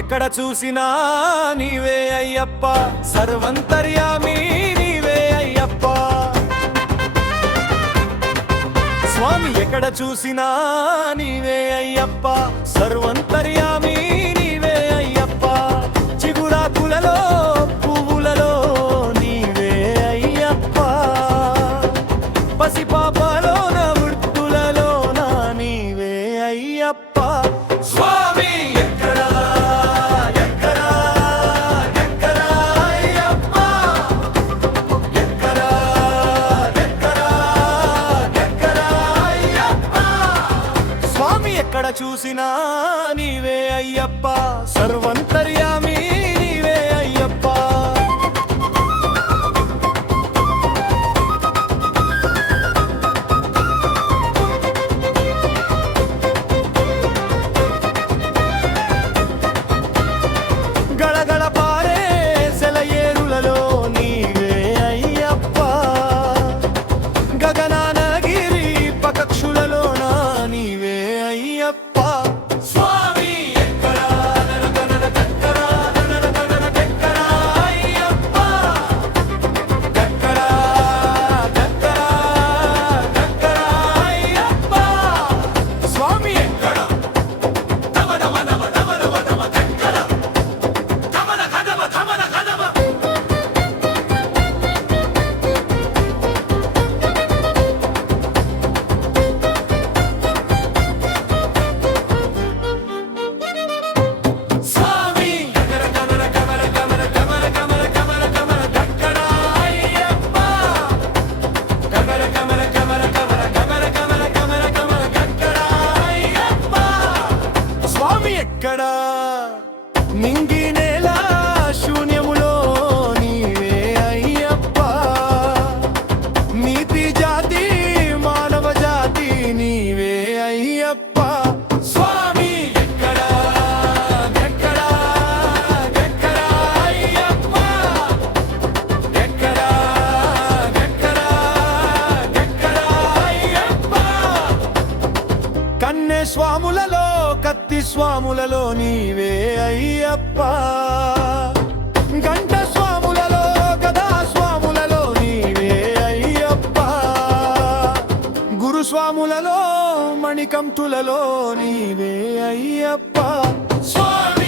ఎక్కడ చూసినా నీవే అయ్యప్ప, సర్వంతర్యామి నీవే అయ్యప్ప. స్వామి ఎక్కడ చూసినా నీవే అయ్యప్ప, సర్వంతర్యామి నీవే అయ్యప్ప. చిగురాకులలో పువ్వులలో నీవే అయ్యప్ప, పసిపాపలోన వృత్తులలోన నీవే అయ్యప్ప. స్వామి ఎక్కడా ఎక్కడా ఎక్కడా అయ్యప్ప, ఎక్కడా ఎక్కడా ఎక్కడా అయ్యప్ప. స్వామి ఎక్కడ చూసినా నీవే అయ్యప్ప, సర్వంతర్యామి నీవే అయ్యప్ప. గళగళ పారే సెలయేరులలో నీవే అయ్యప్ప, గగనాన గిరి పకక్షులలోన నీవే అయ్యప్ప. స్వామి ఎక్కడా ఎక్కడా ఎక్కడా అయ్యప్ప, ఎక్కడా ఎక్కడా ఎక్కడా అయ్యప్ప. స్వామి ఎక్కడా తమ తమ తమ తమ తమ తమ ఎక్కడా తమన కదమ తమన కదమ. స్వామి కమర కమర కమర కమర కమర కమర కమర కమర ఎక్కడా అయ్యప్ప, కమర కమర కమర కమర కమర కమర కమర కమర ఎక్కడా అయ్యప్ప. స్వామి ఎక్కడా నింగి నేల శూన్యములో నీవే అయ్యప్ప, నీతి జాతి మానవ జాతి నీవే అయ్యప్ప. స్వామి ఎక్కడా ఎక్కడా ఎక్కడా అయ్యప్ప, ఎక్కడా ఎక్కడా ఎక్కడా అయ్యప్ప. కన్నె స్వాములలో కత్తి స్వాములలో నీవే అయ్యప్ప, గంట స్వాములలో గదా స్వాములలో నీవే అయ్యప్ప, గురుస్వాములలో మణికంఠులలో నీవే అయ్యప్ప. స్వామి